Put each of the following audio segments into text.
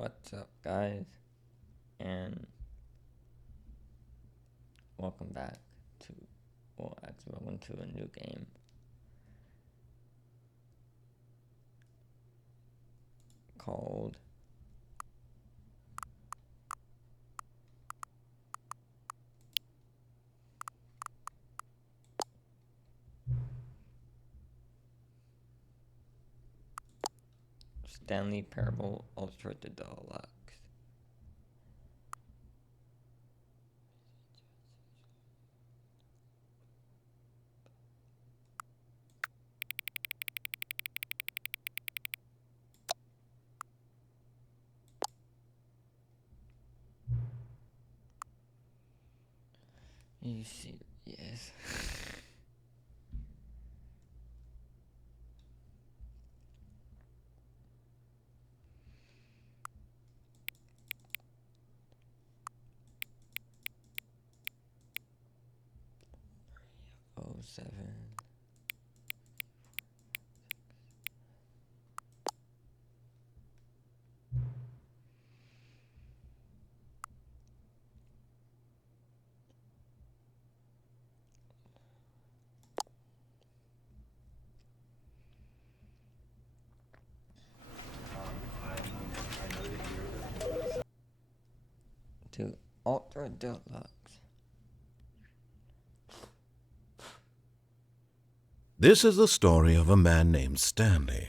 What's up, guys? And welcome back to, welcome to a new game called Stanley Parable Ultra Deluxe. You see, yes. Oh, 7. To Ultra Deluxe. This is the story of a man named Stanley.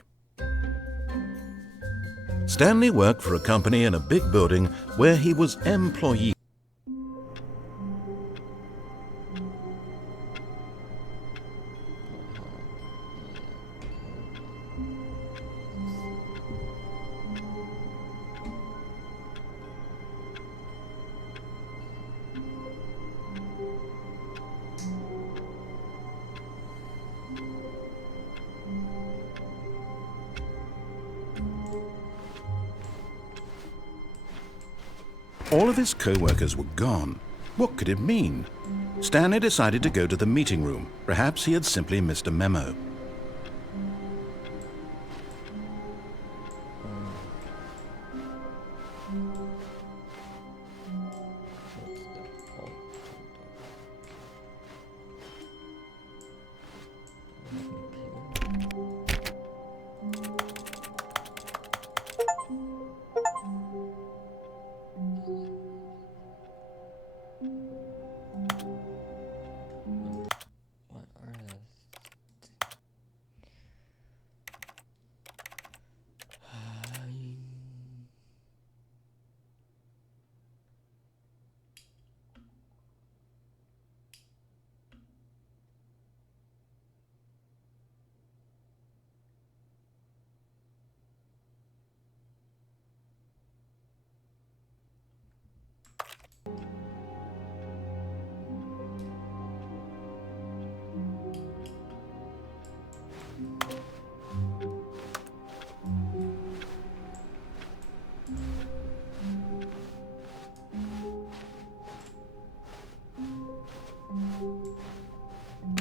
Stanley worked for a company in a big building where he was employee. All of his co-workers were gone. What could it mean? Stanley decided to go to the meeting room. Perhaps he had simply missed a memo. What are those?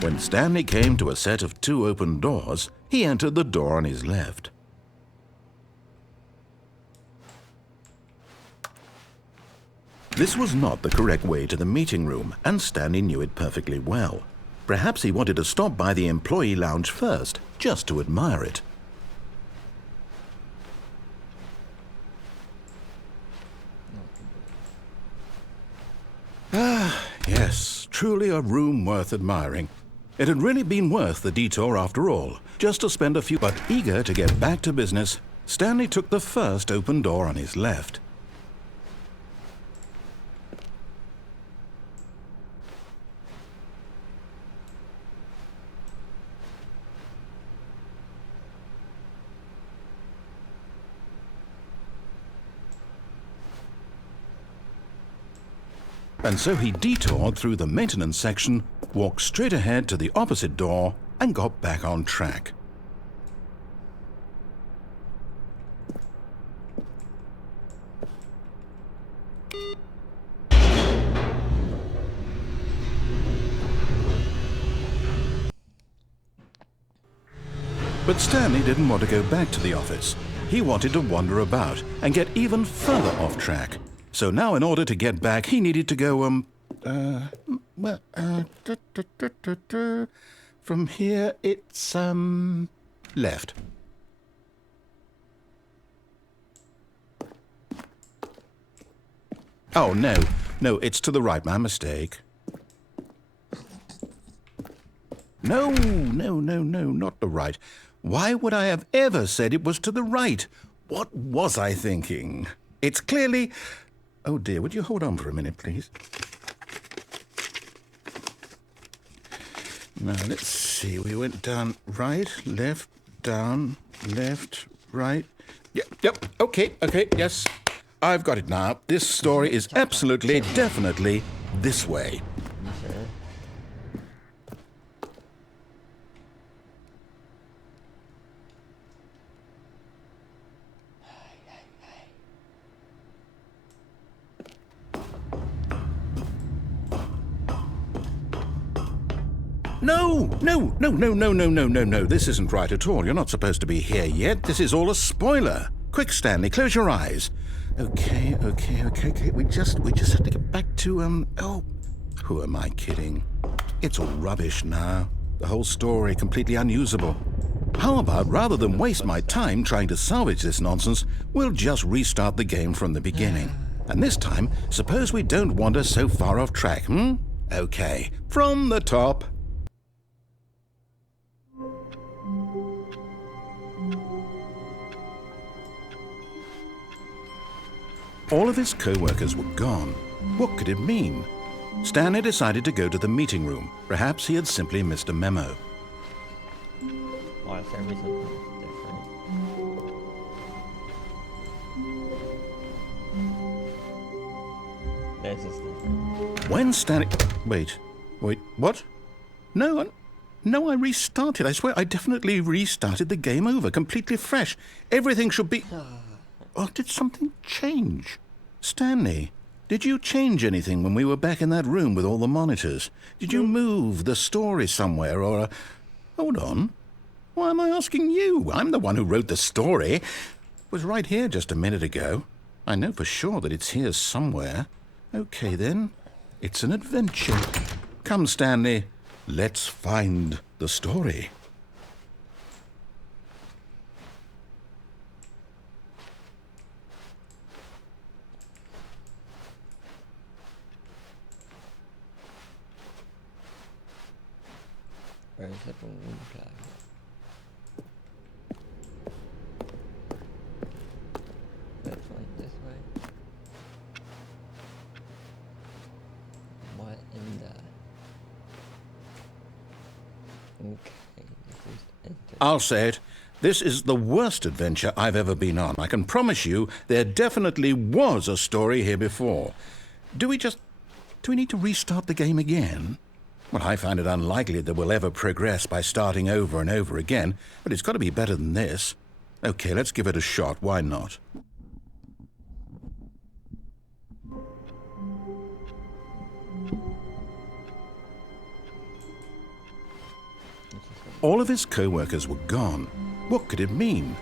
When Stanley came to a set of 2 open doors, he entered the door on his left. This was not the correct way to the meeting room, and Stanley knew it perfectly well. Perhaps he wanted to stop by the employee lounge first, just to admire it. Yes, truly a room worth admiring. It had really been worth the detour after all, just to spend a few... But eager to get back to business, Stanley took the first open door on his left. And so he detoured through the maintenance section, walked straight ahead to the opposite door, and got back on track. But Stanley didn't want to go back to the office. he wanted to wander about and get even further off track. So now in order to get back, he needed to go, from here it's, left. Oh, no, it's to the right, my mistake. No, not the right. Why would I have ever said it was to the right? What was I thinking? It's clearly... Oh dear, would you hold on for a minute, please? Now, let's see. We went down right, left, down, left, right. Yep, okay, yes. I've got it now. This story is absolutely, definitely this way. No. This isn't right at all. You're not supposed to be here yet. This is all a spoiler. Quick, Stanley, close your eyes. Okay. We just have to get back to, oh, who am I kidding? It's all rubbish now. The whole story completely unusable. How about, rather than waste my time trying to salvage this nonsense, we'll just restart the game from the beginning. And this time, suppose we don't wander so far off track, Okay, from the top. All of his co-workers were gone. What could it mean? Stanley decided to go to the meeting room. Perhaps he had simply missed a memo. Why is everything different? This is different. When Stanley... Wait, what? No, I restarted. I swear I definitely restarted the game over, completely fresh. Everything should be... Or did something change? Stanley, did you change anything when we were back in that room with all the monitors? Did you move the story somewhere or... Hold on. Why am I asking you? I'm the one who wrote the story. It was right here just a minute ago. I know for sure that it's here somewhere. Okay, then. It's an adventure. Come, Stanley. Let's find the story. Where is the room plug? That one this way. What in the... Okay, this is enter. I'll say it. This is the worst adventure I've ever been on. I can promise you there definitely was a story here before. Do we need to restart the game again? Well, I find it unlikely that we'll ever progress by starting over and over again, but it's got to be better than this. Okay, let's give it a shot. Why not? All of his co-workers were gone. What could it mean?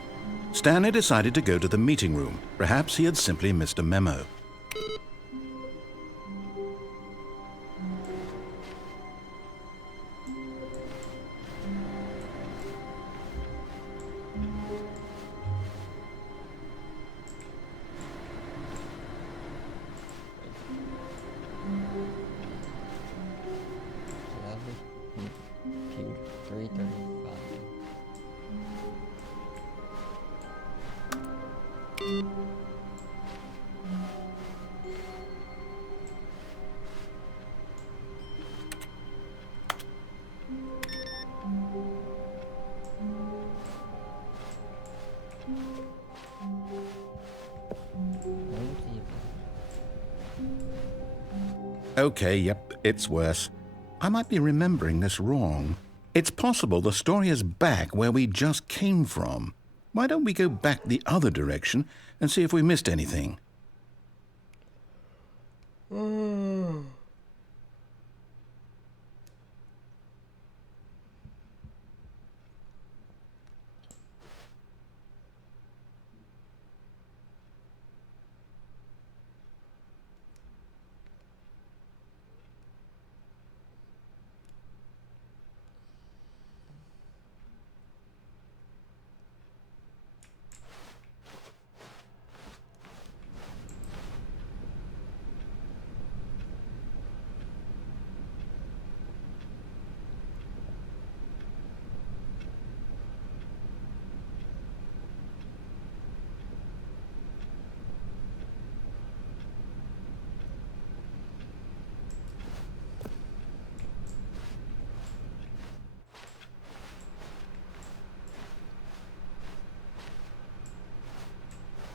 Stanley decided to go to the meeting room. Perhaps he had simply missed a memo. Computer 335. Okay, yep, it's worse. I might be remembering this wrong. It's possible the story is back where we just came from. Why don't we go back the other direction and see if we missed anything?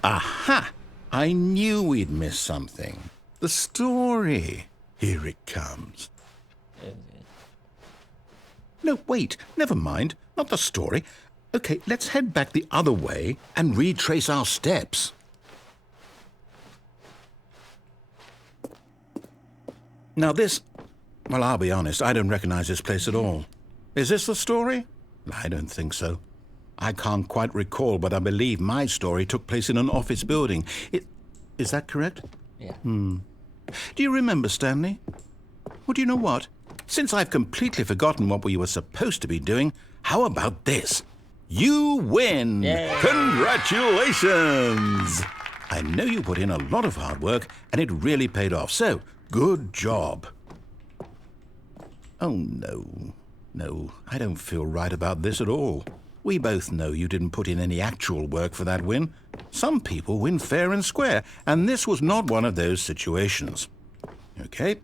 Aha! I knew we'd miss something. The story. Here it comes. Is it? No, wait, never mind. Not the story. Okay, let's head back the other way and retrace our steps. Now this... Well, I'll be honest, I don't recognize this place at all. Is this the story? I don't think so. I can't quite recall, but I believe my story took place in an office building. Is that correct? Yeah. Do you remember, Stanley? Well, do you know what? Since I've completely forgotten what we were supposed to be doing, how about this? You win! Yay. Congratulations! I know you put in a lot of hard work, and it really paid off, so good job. Oh, no. No, I don't feel right about this at all. We both know you didn't put in any actual work for that win. Some people win fair and square, and this was not one of those situations. Okay,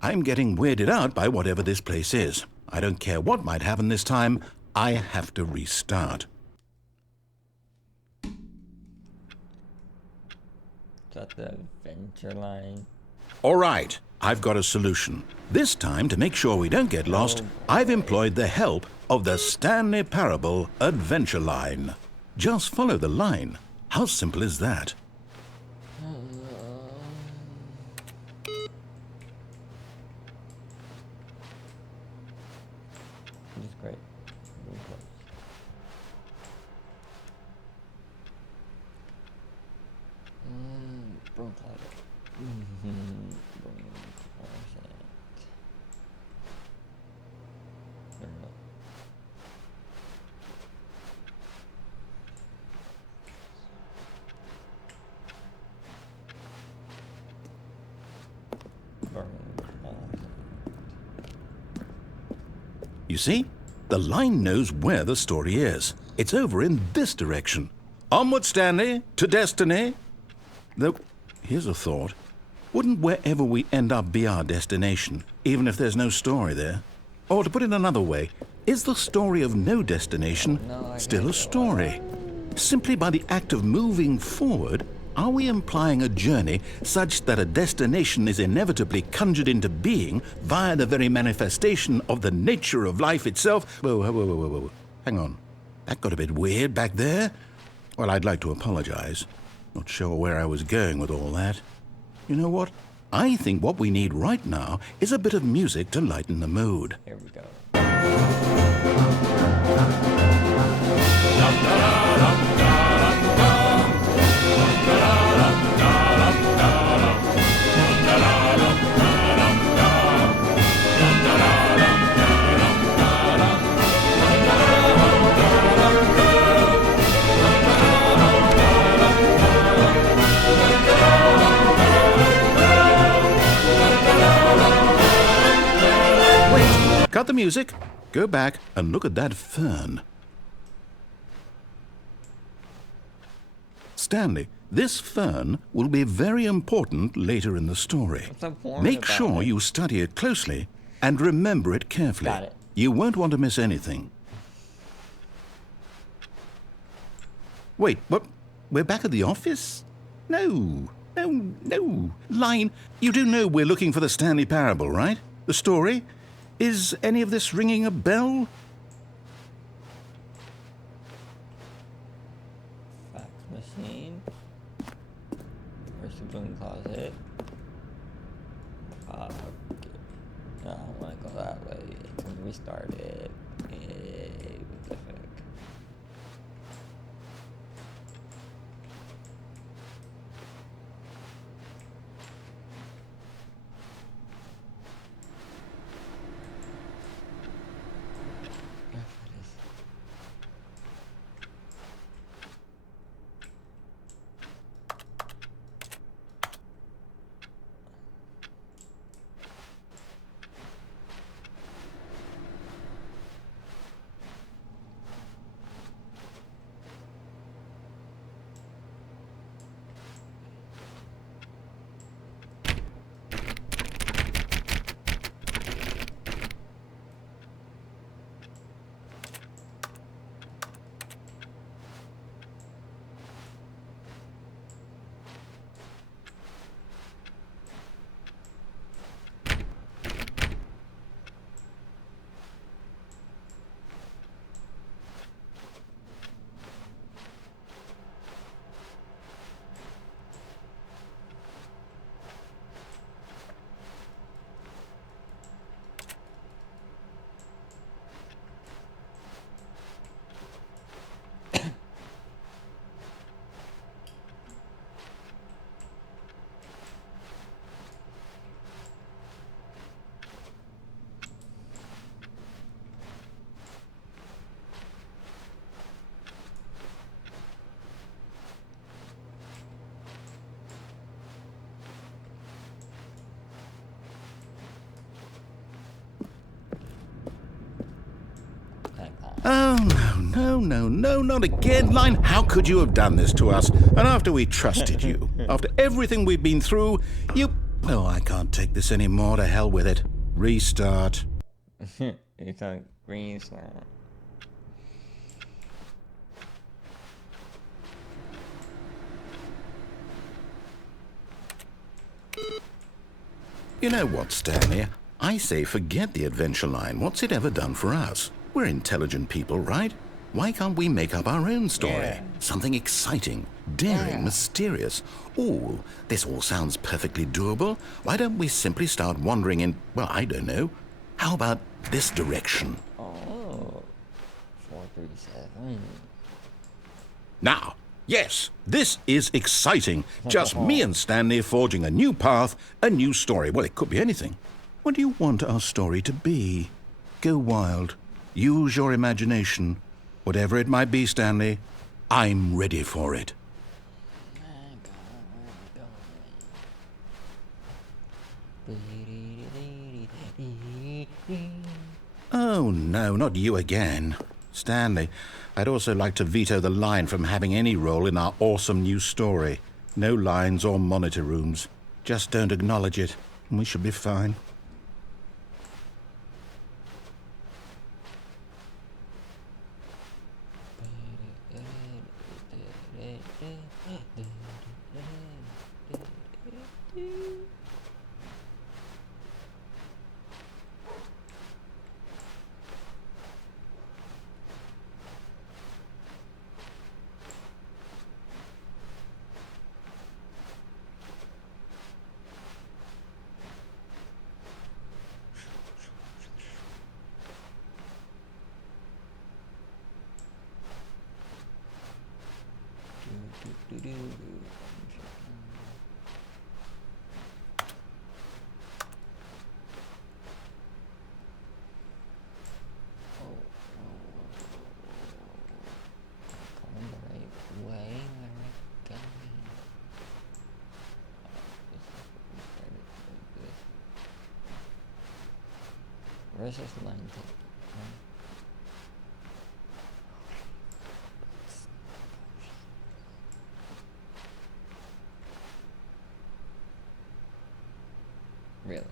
I'm getting weirded out by whatever this place is. I don't care what might happen this time. I have to restart. Is that the adventure line? All right, I've got a solution. This time, to make sure we don't get lost, I've employed the help of the Stanley Parable Adventure Line. Just follow the line. How simple is that? Which is great. Really close. Broom closet. Broom closet. No, no. Broom closet. You see? The line knows where the story is. It's over in this direction. Onward, Stanley, to destiny. Though, here's a thought. Wouldn't wherever we end up be our destination, even if there's no story there? Or to put it another way, is the story of no destination still a story? Simply by the act of moving forward, are we implying a journey such that a destination is inevitably conjured into being via the very manifestation of the nature of life itself? Whoa. Hang on. That got a bit weird back there. Well, I'd like to apologize. Not sure where I was going with all that. You know what? I think what we need right now is a bit of music to lighten the mood. Here we go. Cut the music, go back and look at that fern. Stanley, this fern will be very important later in the story. What's so boring Make about sure it? you study it closely and remember it carefully. Got it. You won't want to miss anything. Wait, what? We're back at the office? No. Line, you do know we're looking for the Stanley Parable, right? The story? Is any of this ringing a bell? Fax machine. Where's the broom closet? Okay. No, I don't want to go that way. Because we started. Yay, what the heck? Oh, no, not again, Line. How could you have done this to us? And after we trusted you, after everything we've been through, you... Oh, I can't take this anymore. To hell with it. Restart. It's a green slime. You know what, Stanley? I say forget the adventure line. What's it ever done for us? We're intelligent people, right? Why can't we make up our own story? Yeah. Something exciting, daring, mysterious. Ooh, this all sounds perfectly doable. Why don't we simply start wandering in, well, I don't know. How about this direction? Oh, 437. Now, yes, this is exciting. Just me and Stanley forging a new path, a new story. Well, it could be anything. What do you want our story to be? Go wild. Use your imagination. Whatever it might be, Stanley, I'm ready for it. Oh, no, not you again. Stanley, I'd also like to veto the line from having any role in our awesome new story. No lines or monitor rooms. Just don't acknowledge it, and we should be fine. Where's this line take? Really?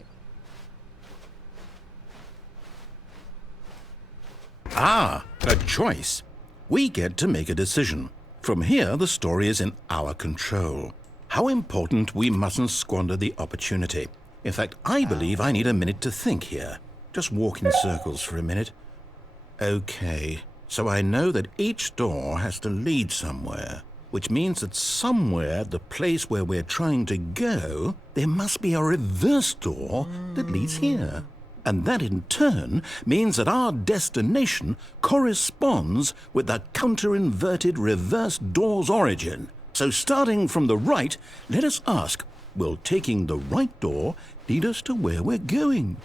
Ah, a choice. We get to make a decision. From here, the story is in our control. How important we mustn't squander the opportunity. In fact, I believe I need a minute to think here. Just walk in circles for a minute. Okay, so I know that each door has to lead somewhere, which means that somewhere at the place where we're trying to go, there must be a reverse door that leads here. And that in turn means that our destination corresponds with the counter-inverted reverse door's origin. So starting from the right, let us ask, will taking the right door lead us to where we're going?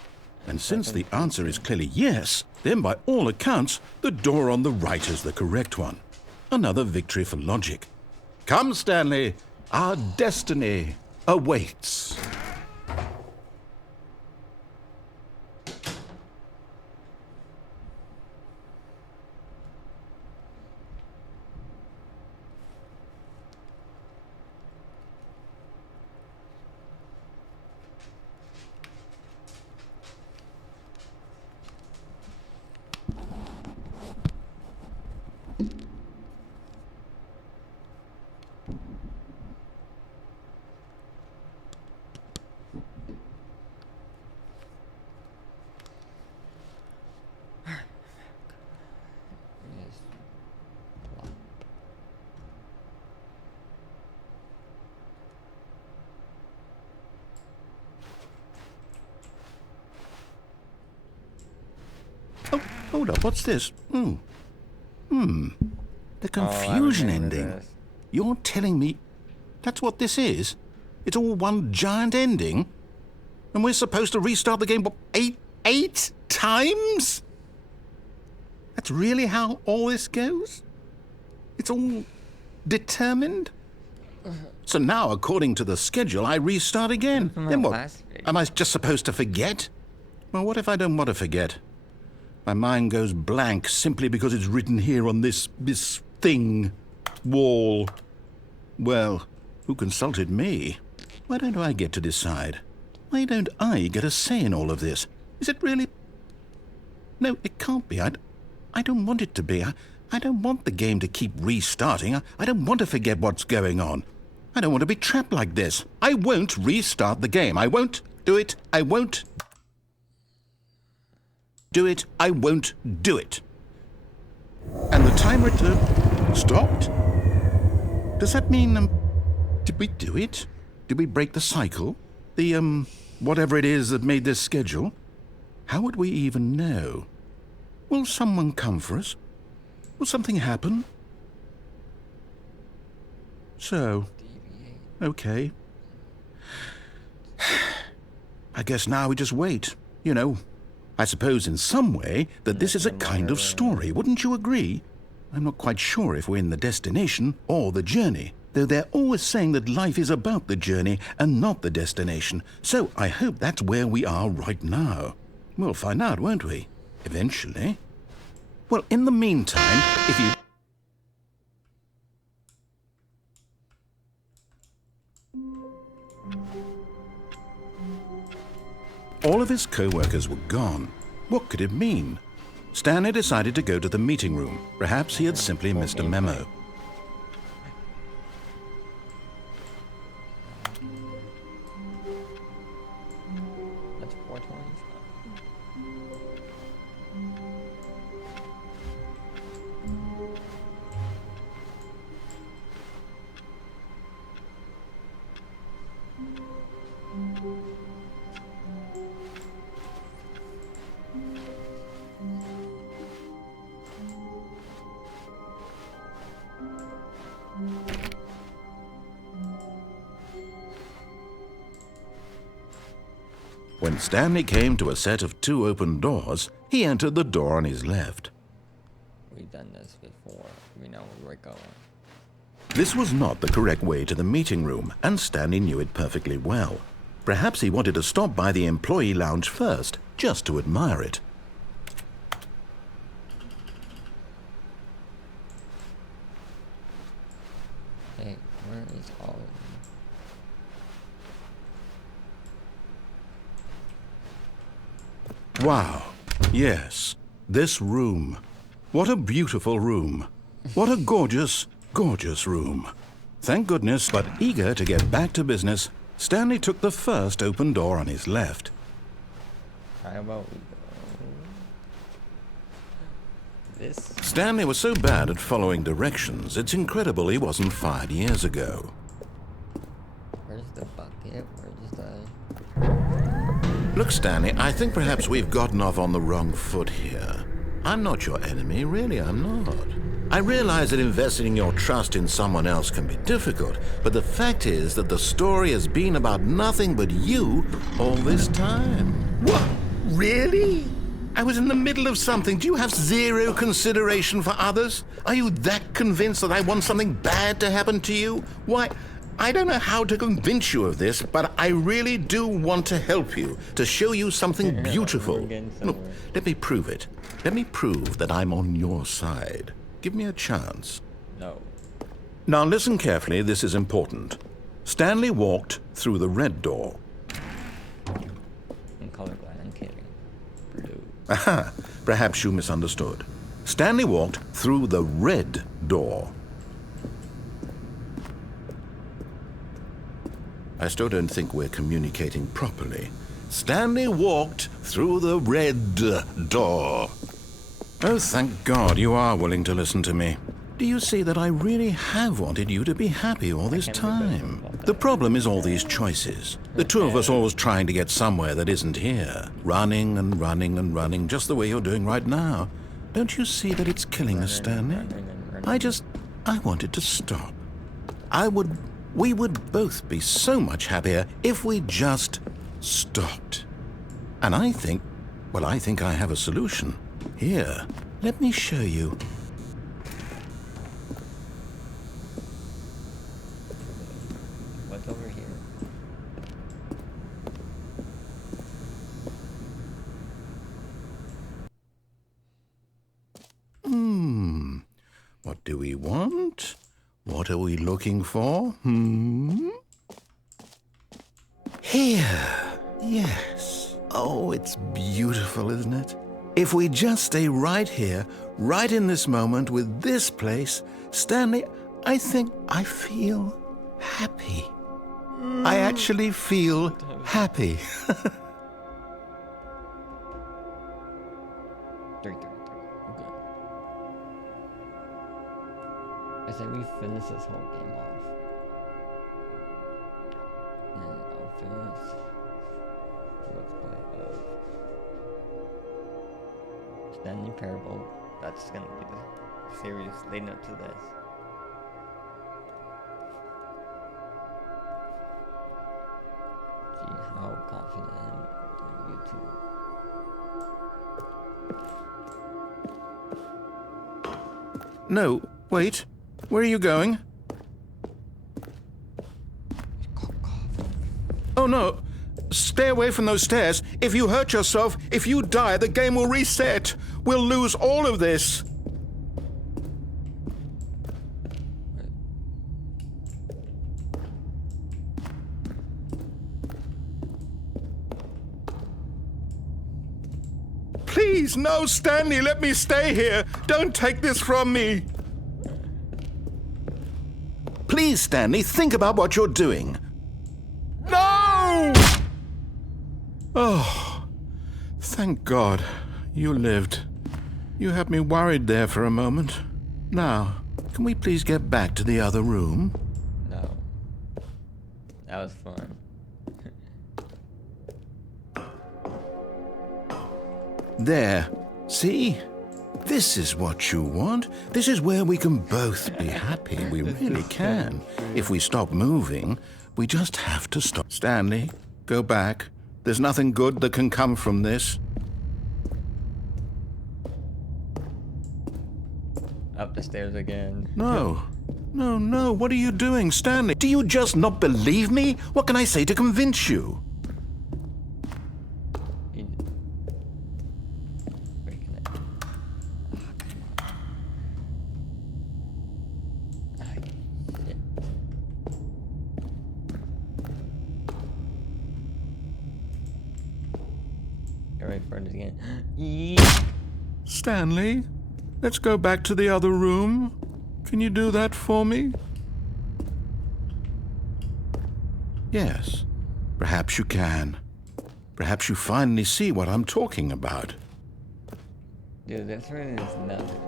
And since the answer is clearly yes, then by all accounts, the door on the right is the correct one. Another victory for logic. Come, Stanley, our destiny awaits. Oh, hold up, what's this? The confusion ending. This. You're telling me that's what this is? It's all one giant ending? And we're supposed to restart the game, what, eight times? That's really how all this goes? It's all determined? So now, according to the schedule, I restart again. Then what? Am I just supposed to forget? Well, what if I don't want to forget? My mind goes blank simply because it's written here on this thing. Wall. Well, who consulted me? Why don't I get to decide? Why don't I get a say in all of this? Is it really... No, it can't be. I don't want it to be. I don't want the game to keep restarting. I don't want to forget what's going on. I don't want to be trapped like this. I won't restart the game. I won't do it. I won't do it. I won't do it. And the timer stopped? Does that mean, did we do it? Did we break the cycle? The, whatever it is that made this schedule? How would we even know? Will someone come for us? Will something happen? So, okay. I guess now we just wait. You know, I suppose in some way that this is a kind of story, wouldn't you agree? I'm not quite sure if we're in the destination or the journey, though they're always saying that life is about the journey and not the destination. So I hope that's where we are right now. We'll find out, won't we? Eventually. Well, in the meantime, if you... All of his co-workers were gone. What could it mean? Stanley decided to go to the meeting room. Perhaps he had simply missed a memo. That's 420. When Stanley came to a set of 2 open doors, he entered the door on his left. We've done this before. We know where we're going. This was not the correct way to the meeting room, and Stanley knew it perfectly well. Perhaps he wanted to stop by the employee lounge first, just to admire it. Hey, where is all of them? Wow. Yes. This room. What a beautiful room. What a gorgeous, gorgeous room. Thank goodness, but eager to get back to business, Stanley took the first open door on his left. How about we go this? Stanley was so bad at following directions, it's incredible he wasn't fired years ago. Where's the bucket? Where's the... Look, Stanley, I think perhaps we've gotten off on the wrong foot here. I'm not your enemy, really, I'm not. I realize that investing your trust in someone else can be difficult, but the fact is that the story has been about nothing but you all this time. What? Really? I was in the middle of something. Do you have zero consideration for others? Are you that convinced that I want something bad to happen to you? Why, I don't know how to convince you of this, but I really do want to help you, to show you something beautiful. Look, let me prove it. Let me prove that I'm on your side. Give me a chance. No. Now listen carefully, this is important. Stanley walked through the red door. I'm colorblind, I'm kidding. Blue. Aha, perhaps you misunderstood. Stanley walked through the red door. I still don't think we're communicating properly. Stanley walked through the red door. Oh, thank God you are willing to listen to me. Do you see that I really have wanted you to be happy all this time? The problem is all these choices. The two of us always trying to get somewhere that isn't here. Running and running and running, just the way you're doing right now. Don't you see that it's killing us, Stanley? I wanted to stop. We would both be so much happier if we just stopped. And I think I have a solution. Here, let me show you. What's over here? do we want? What are we looking for? Here. Yes. Oh, it's beautiful, isn't it? If we just stay right here, right in this moment with this place, Stanley, I think I feel happy. I actually feel happy. 3. Okay. I say we finish this whole game off. And I'll finish. Let's play Stanley Parable. That's gonna be the series leading up to this. See how confident I am on YouTube. No, wait. Where are you going? Oh, no. Stay away from those stairs. If you hurt yourself, if you die, the game will reset. We'll lose all of this. Please, no, Stanley, let me stay here. Don't take this from me. Please, Stanley, think about what you're doing. No! Oh, thank God you lived. You had me worried there for a moment. Now, can we please get back to the other room? No. That was fun. There. See? This is what you want. This is where we can both be happy. We really can. If we stop moving, we just have to stop. Stanley, go back. There's nothing good that can come from this. Up the stairs again. No. No, no. What are you doing, Stanley? Do you just not believe me? What can I say to convince you? Again. Stanley, let's go back to the other room. Can you do that for me? Yes, perhaps you can. Perhaps you finally see what I'm talking about. Dude, this room is nothing.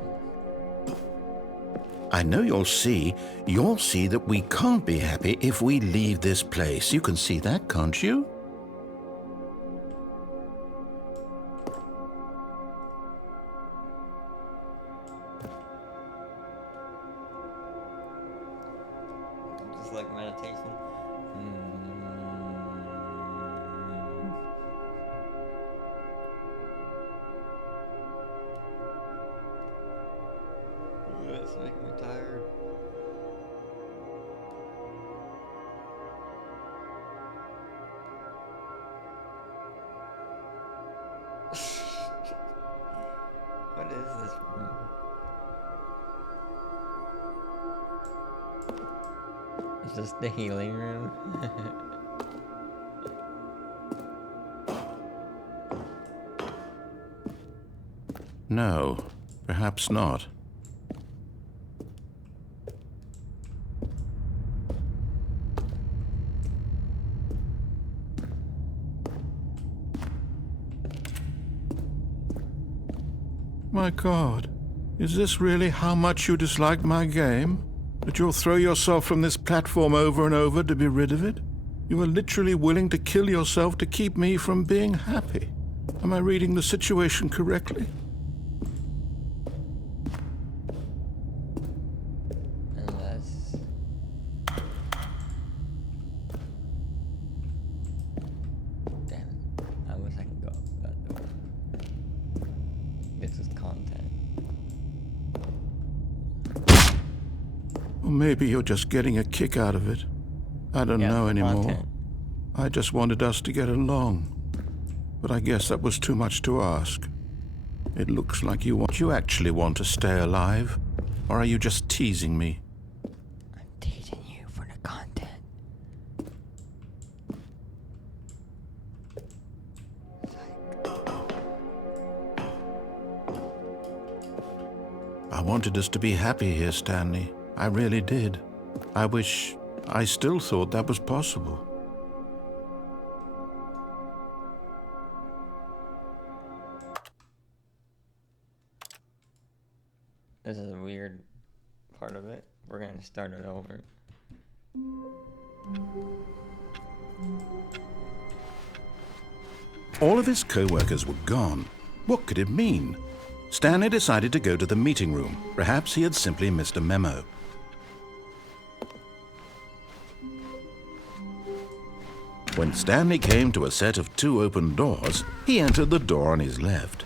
I know you'll see. You'll see that we can't be happy if we leave this place. You can see that, can't you? Like meditation. It's making me tired. What is this room? It's just the healing room. No, perhaps not. My God, is this really how much you dislike my game? That you'll throw yourself from this platform over and over to be rid of it? You are literally willing to kill yourself to keep me from being happy. Am I reading the situation correctly? Unless... Damn it. I wish I could go up that door. This is content. Or maybe you're just getting a kick out of it. I don't know anymore. Content. I just wanted us to get along. But I guess that was too much to ask. It looks like you actually want to stay alive. Or are you just teasing me? I'm teaching you for the content. I wanted us to be happy here, Stanley. I really did. I wish I still thought that was possible. This is a weird part of it. We're gonna start it over. All of his co-workers were gone. What could it mean? Stanley decided to go to the meeting room. Perhaps he had simply missed a memo. When Stanley came to a set of 2 open doors, he entered the door on his left.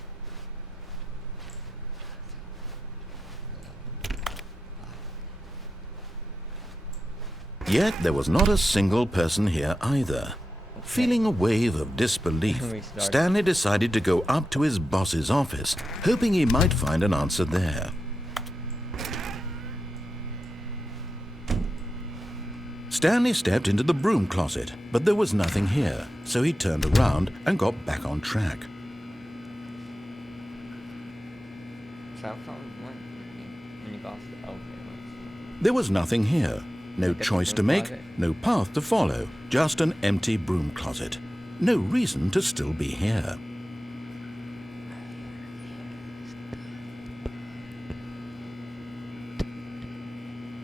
Yet there was not a single person here either. Feeling a wave of disbelief, Stanley decided to go up to his boss's office, hoping he might find an answer there. Stanley stepped into the broom closet, but there was nothing here, so he turned around and got back on track. So I found one when you got the okay. There was nothing here. No choice to make, no path to follow, just an empty broom closet. No reason to still be here.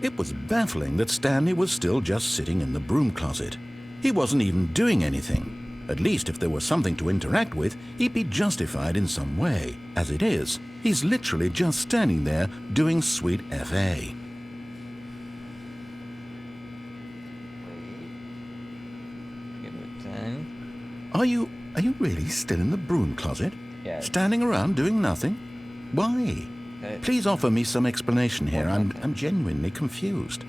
It was baffling that Stanley was still just sitting in the broom closet. He wasn't even doing anything. At least if there was something to interact with, he'd be justified in some way. As it is, he's literally just standing there doing sweet FA. Are you really still in the broom closet? Yes. Standing around doing nothing? Why? Please offer me some explanation here. I'm genuinely confused.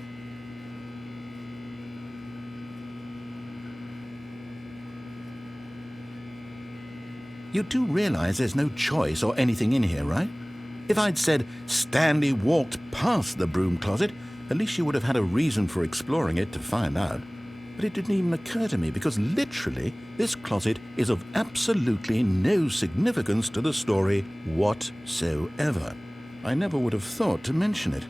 You do realize there's no choice or anything in here, right? If I'd said Stanley walked past the broom closet, at least you would have had a reason for exploring it to find out. But it didn't even occur to me because literally this closet is of absolutely no significance to the story whatsoever. I never would have thought to mention it.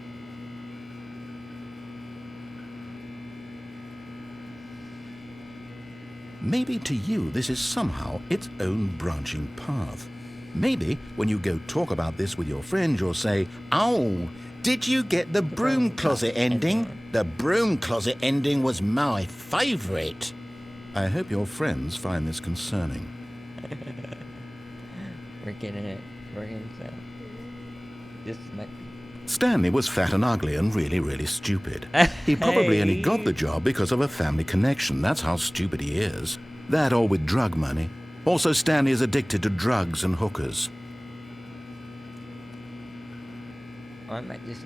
Maybe to you this is somehow its own branching path. Maybe when you go talk about this with your friends you'll say, "Oh, did you get the broom closet ending? The broom closet ending was my favourite." I hope your friends find this concerning. We're getting it. We're getting it. This might be. Stanley was fat and ugly and really, really stupid. He probably only got the job because of a family connection. That's how stupid he is. That or with drug money. Also, Stanley is addicted to drugs and hookers. I might just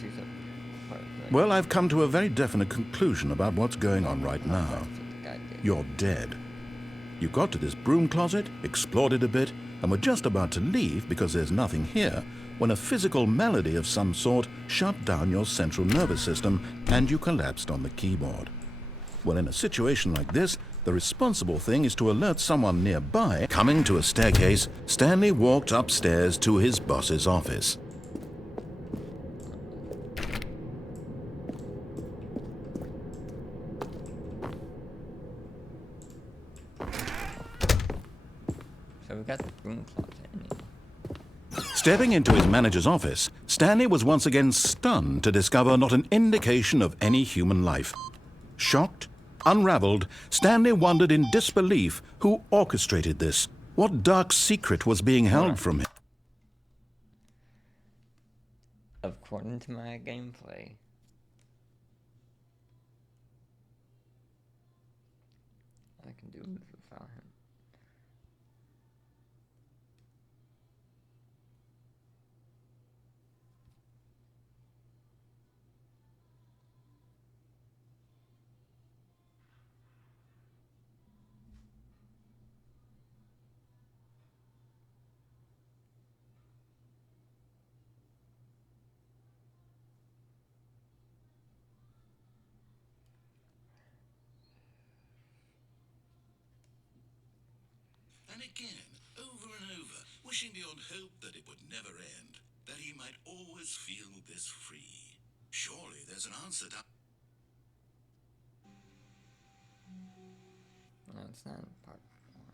choose a part. Well, I've come to a very definite conclusion about what's going on right now. That's what the guy did. You're dead. You got to this broom closet, explored it a bit, and were just about to leave because there's nothing here when a physical malady of some sort shut down your central nervous system and you collapsed on the keyboard. Well, in a situation like this, the responsible thing is to alert someone nearby. Coming to a staircase, Stanley walked upstairs to his boss's office. So we got the broom closet. Stepping into his manager's office, Stanley was once again stunned to discover not an indication of any human life. Shocked, unraveled, Stanley wondered in disbelief who orchestrated this. What dark secret was being held from him? According to my gameplay, I can do this without him. and again, over and over, wishing beyond hope that it would never end, that he might always feel this free. Surely there's an answer to... No, it's not in part 1.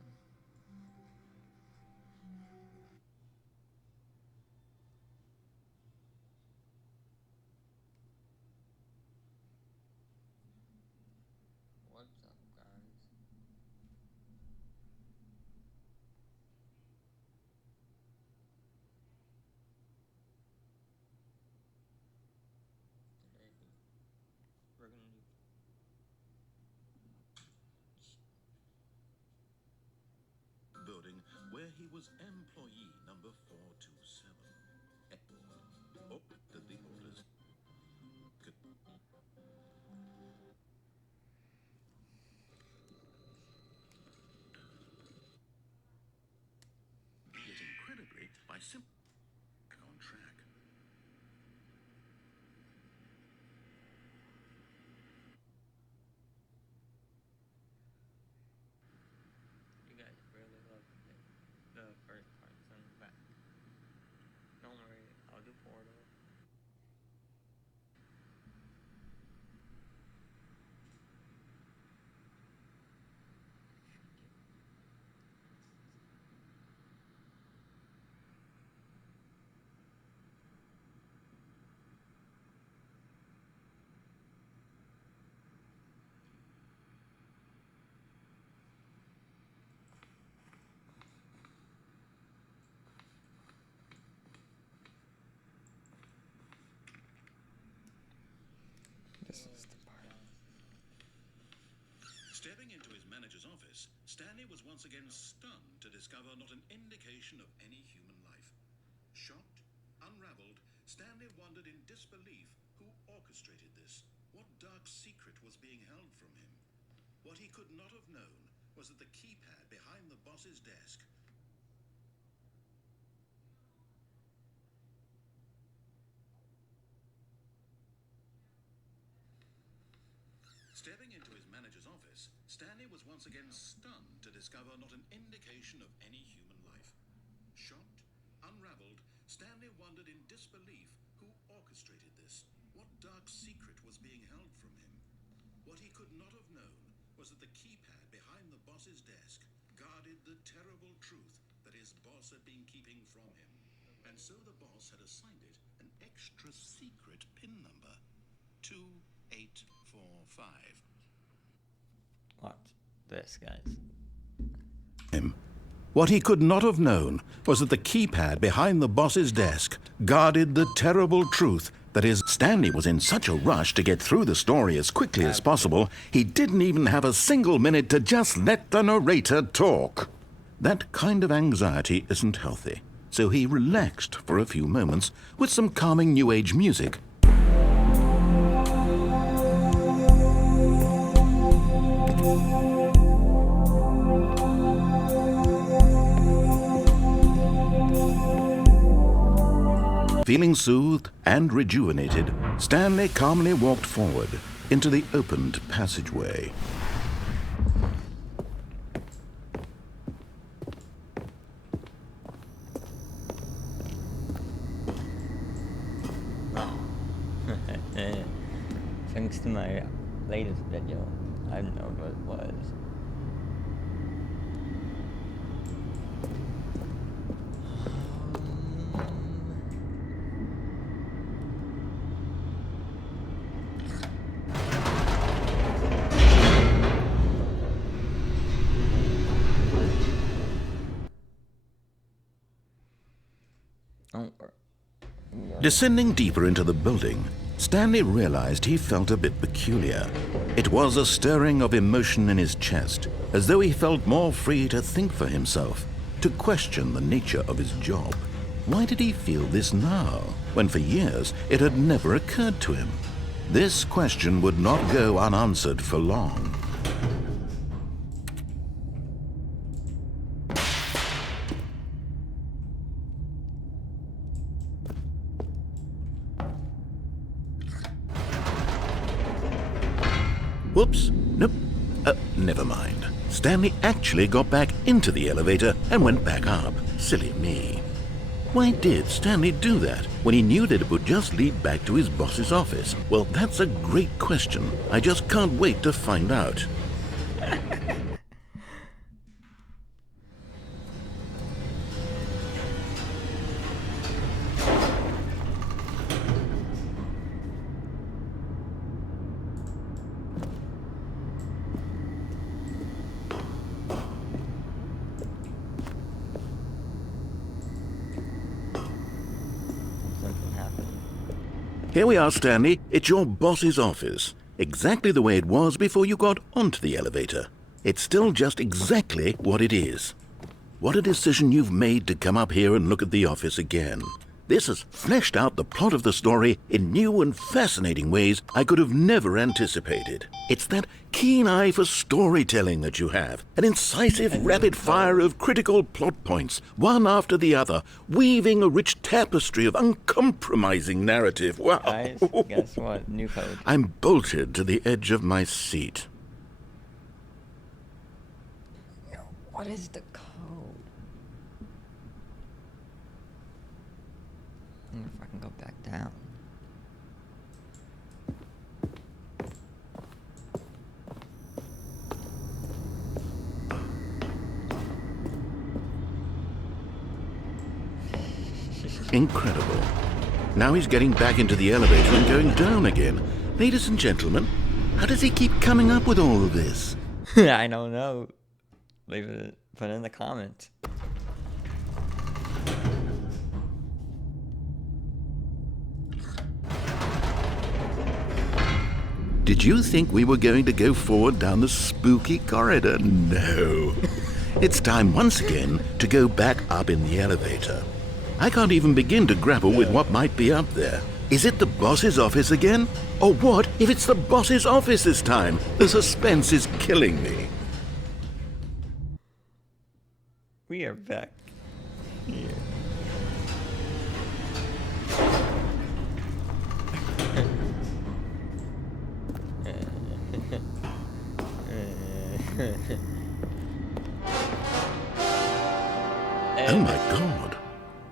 What's up, guys? Today we're gonna do building where he was employee number 427. Oh, did the orders... Yet incredibly, by simply on track. You guys really love the first part, so I'm back. Don't worry, I'll do Portal. This is the part. Stepping into his manager's office, Stanley was once again stunned to discover not an indication of any human life. Shocked, unraveled, Stanley wondered in disbelief who orchestrated this. What dark secret was being held from him? What he could not have known was that the keypad behind the boss's desk... Stepping into his manager's office, Stanley was once again stunned to discover not an indication of any human life. Shocked, unraveled, Stanley wondered in disbelief who orchestrated this. What dark secret was being held from him? What he could not have known was that the keypad behind the boss's desk guarded the terrible truth that his boss had been keeping from him. And so the boss had assigned it an extra secret PIN number. 2845. Watch this, guys. What he could not have known was that the keypad behind the boss's desk guarded the terrible truth that is, Stanley was in such a rush to get through the story as quickly as possible, he didn't even have a single minute to just let the narrator talk. That kind of anxiety isn't healthy, so he relaxed for a few moments with some calming New Age music. Feeling soothed and rejuvenated, Stanley calmly walked forward into the opened passageway. Oh. Thanks to my latest video, I know what it was. Descending deeper into the building, Stanley realized he felt a bit peculiar. It was a stirring of emotion in his chest, as though he felt more free to think for himself, to question the nature of his job. Why did he feel this now, when for years it had never occurred to him? This question would not go unanswered for long. Whoops, nope, never mind. Stanley actually got back into the elevator and went back up. Silly me. Why did Stanley do that when he knew that it would just lead back to his boss's office? Well, that's a great question. I just can't wait to find out. Here we are, Stanley. It's your boss's office. Exactly the way it was before you got onto the elevator. It's still just exactly what it is. What a decision you've made to come up here and look at the office again. This has fleshed out the plot of the story in new and fascinating ways I could have never anticipated. It's that keen eye for storytelling that you have, an incisive rapid fire of critical plot points, one after the other, weaving a rich tapestry of uncompromising narrative. Wow. Guys, guess what? New code. I'm bolted to the edge of my seat. What is the code? I wonder if I can go back down. Incredible. Now he's getting back into the elevator and going down again. Ladies and gentlemen, how does he keep coming up with all of this? I don't know. Leave it. Put it in the comments. Did you think we were going to go forward down the spooky corridor? No. It's time once again to go back up in the elevator. I can't even begin to grapple with what might be up there. Is it the boss's office again? Or what if it's the boss's office this time? The suspense is killing me. We are back here. Oh my God.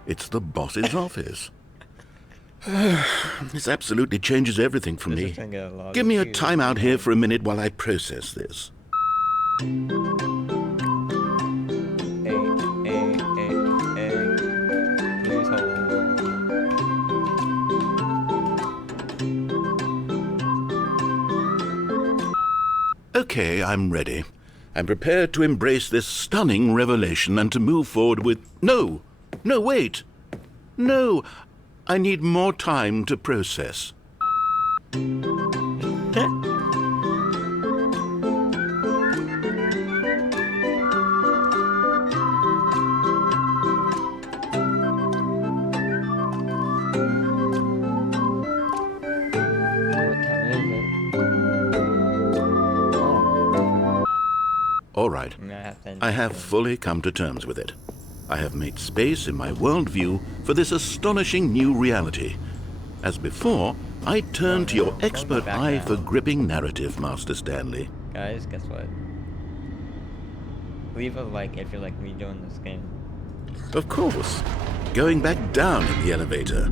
It's the boss's office. This absolutely changes everything for me. Give me a timeout here for a minute while I process this. Please hold. Okay, I'm ready. I'm prepared to embrace this stunning revelation and to move forward with... No! No, wait! No! I need more time to process. All right. I have fully come to terms with it. I have made space in my worldview for this astonishing new reality. As before, I turn to your expert eye for gripping narrative, Master Stanley. Guys, guess what? Leave a like if you like me doing this game. Of course. Going back down in the elevator.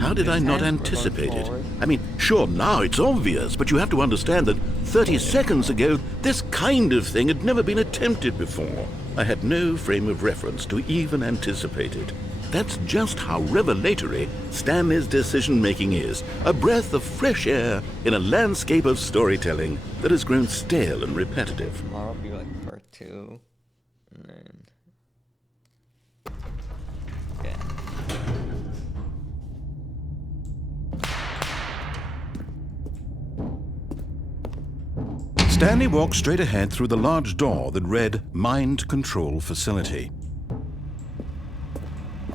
How did I not anticipate it? I mean, sure, now it's obvious, but you have to understand that 30 seconds ago, this kind of thing had never been attempted before. I had no frame of reference to even anticipate it. That's just how revelatory Stanley's decision-making is. A breath of fresh air in a landscape of storytelling that has grown stale and repetitive. Tomorrow will be like part 2. And then... yeah. Stanley walked straight ahead through the large door that read Mind Control Facility.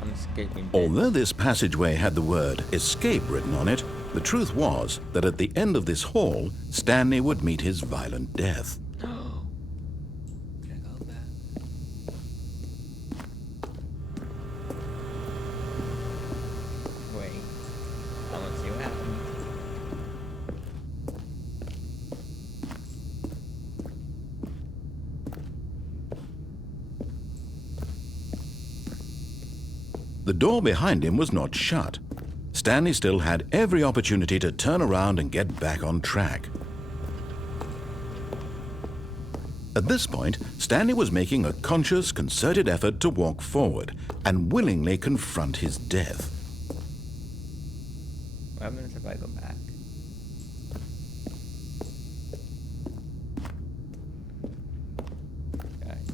I'm escaping. Although this passageway had the word escape written on it, the truth was that at the end of this hall, Stanley would meet his violent death. Wait. I want to see what happens. The door behind him was not shut. Stanley still had every opportunity to turn around and get back on track. At this point, Stanley was making a conscious, concerted effort to walk forward and willingly confront his death. What happens if I go back? Guys,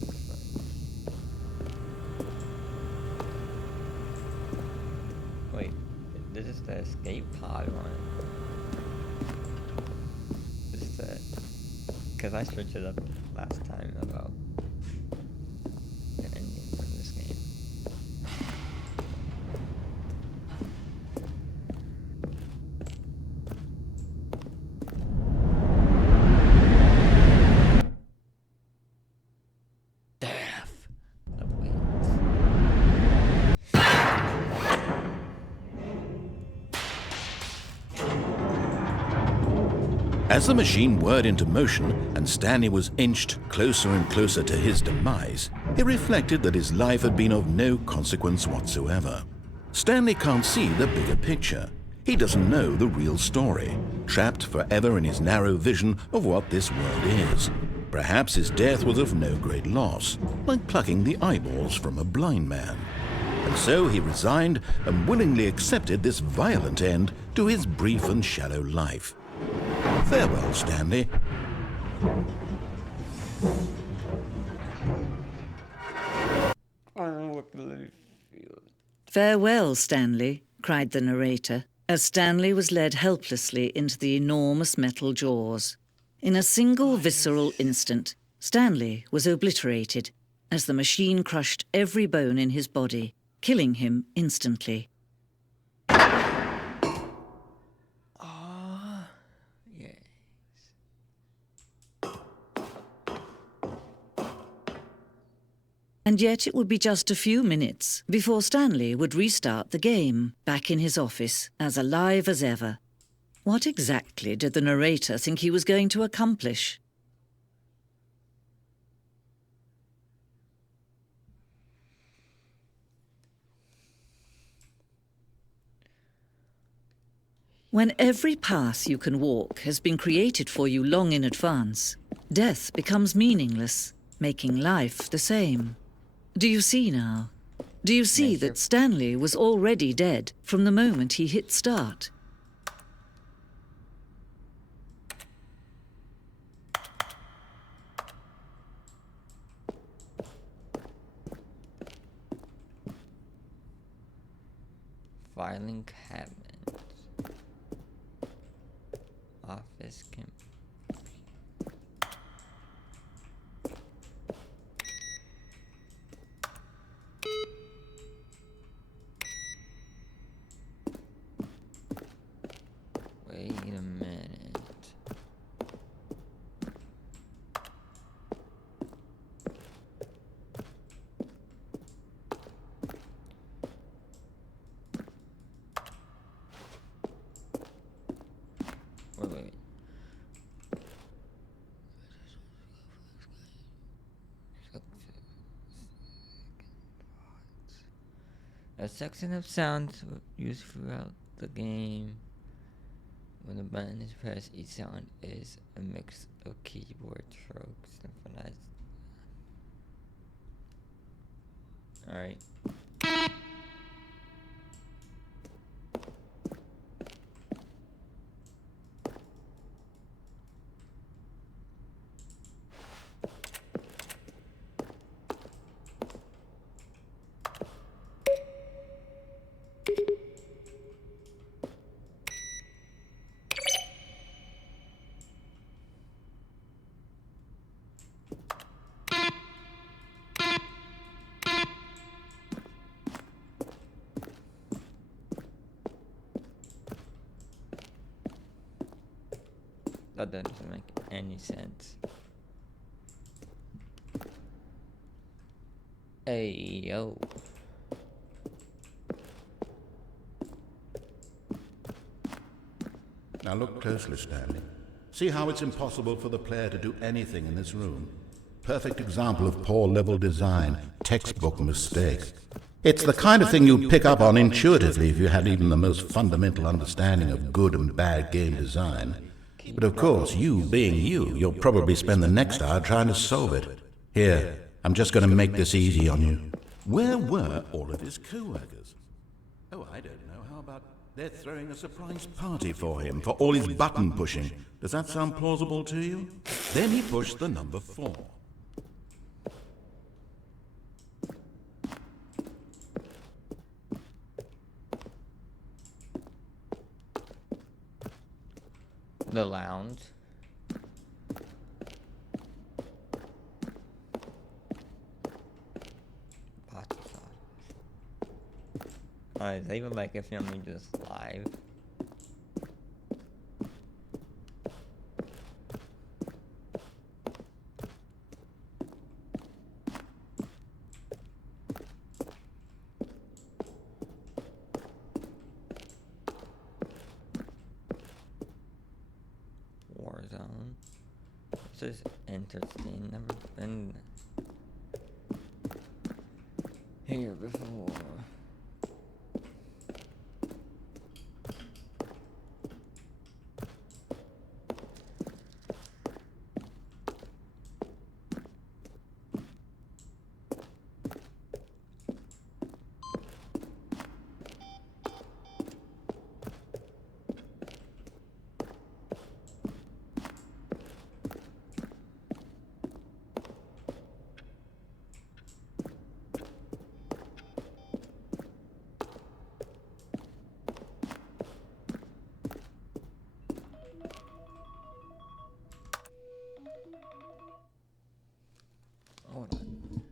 this is fun. Wait, this is the escape pod one. This is the... Because I switched it up last time about the ending of this game. Death awaits. As the machine whirred into motion and Stanley was inched closer and closer to his demise, he reflected that his life had been of no consequence whatsoever. Stanley can't see the bigger picture. He doesn't know the real story, trapped forever in his narrow vision of what this world is. Perhaps his death was of no great loss, like plucking the eyeballs from a blind man. And so he resigned and willingly accepted this violent end to his brief and shallow life. Farewell, Stanley. Farewell, Stanley, cried the narrator, as Stanley was led helplessly into the enormous metal jaws. In a single visceral instant, Stanley was obliterated as the machine crushed every bone in his body, killing him instantly. And yet it would be just a few minutes before Stanley would restart the game, back in his office, as alive as ever. What exactly did the narrator think he was going to accomplish? When every path you can walk has been created for you long in advance, death becomes meaningless, making life the same. Do you see now? Do you see that Stanley was already dead from the moment he hit start? Filing cabinets. Office computer. Wait a minute. Wait. A section of sounds used throughout the game. When the button is pressed, each sound is a mix of keyboard strokes synchronized. Alright. That doesn't make any sense. Hey, yo. Now look closely, Stanley. See how it's impossible for the player to do anything in this room? Perfect example of poor level design, textbook mistake. It's the kind of thing you'd pick up on intuitively if you had even the most fundamental understanding of good and bad game design. But of course, you being you, you'll probably spend the next hour trying to solve it. Here, I'm just going to make this easy on you. Where were all of his co-workers? Oh, I don't know. How about they're throwing a surprise party for him for all his button pushing? Does that sound plausible to you? Then he pushed the number 4. The lounge. Pasta sauce. Oh, is they even like if filming just live? Warzone. This is interesting. Never been here before. Hold on.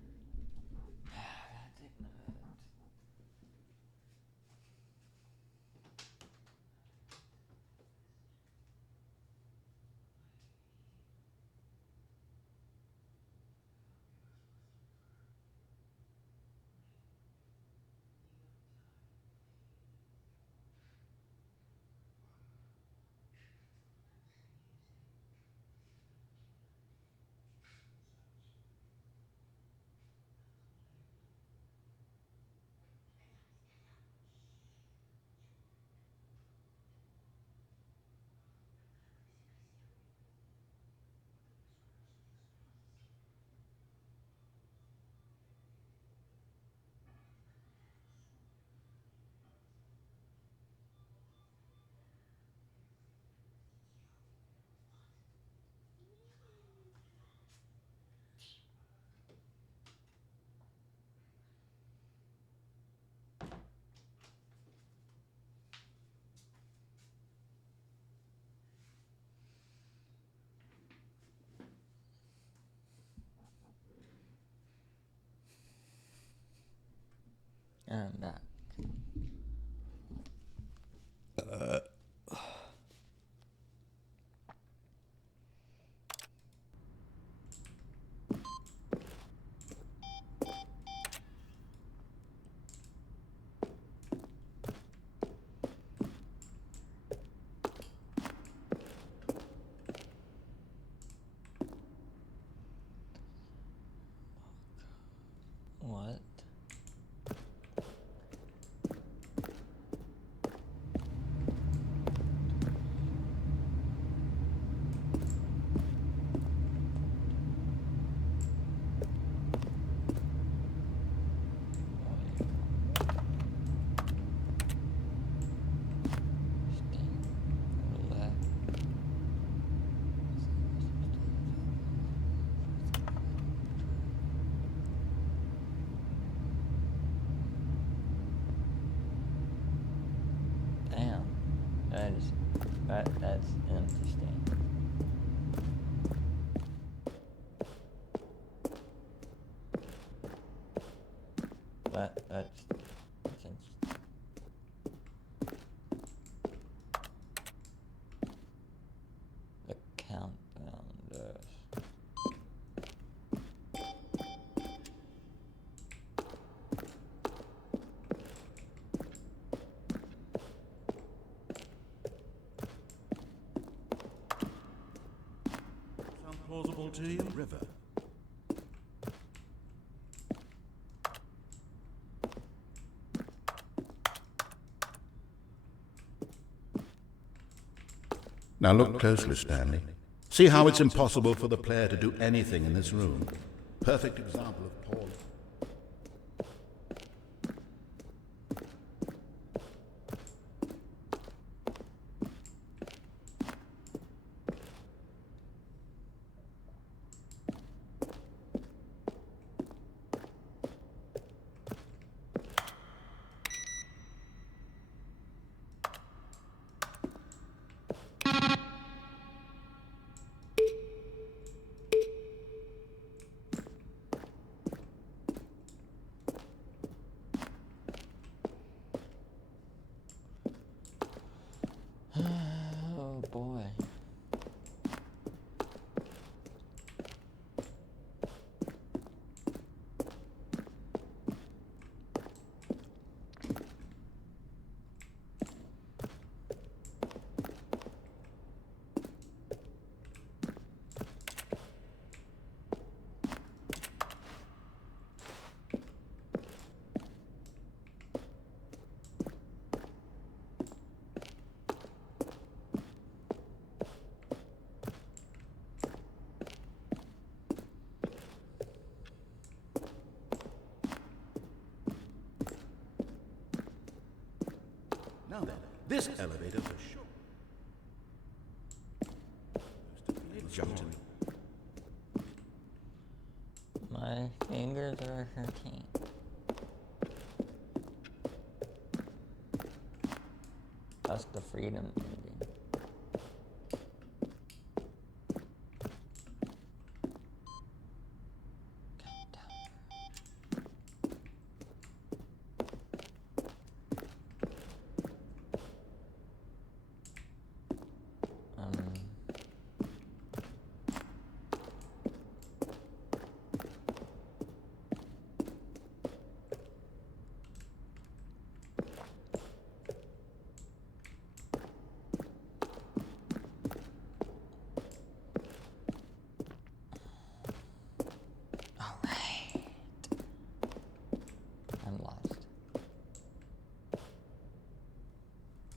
I'm back. What? Damn, that's interesting. That's interesting. The countdown. Sound plausible to you? River. Now look closely, Stanley. See how it's impossible for the player to do anything in this room? Perfect example of Paul. Oh boy. Now then, this elevator for sure. Jumped. My fingers are hurting. That's the freedom ending.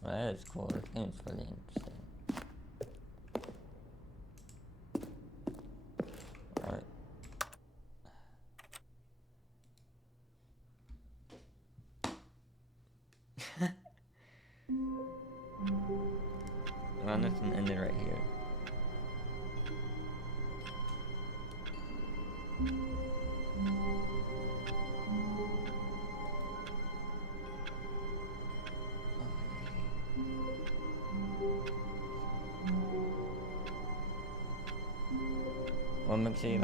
That is cool. This game's really interesting. Alright. Well, this one ended right here. Well, make sure you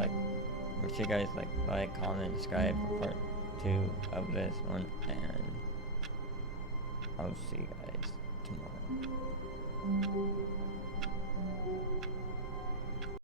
guys like, comment, subscribe for part 2 of this one, and I'll see you guys tomorrow.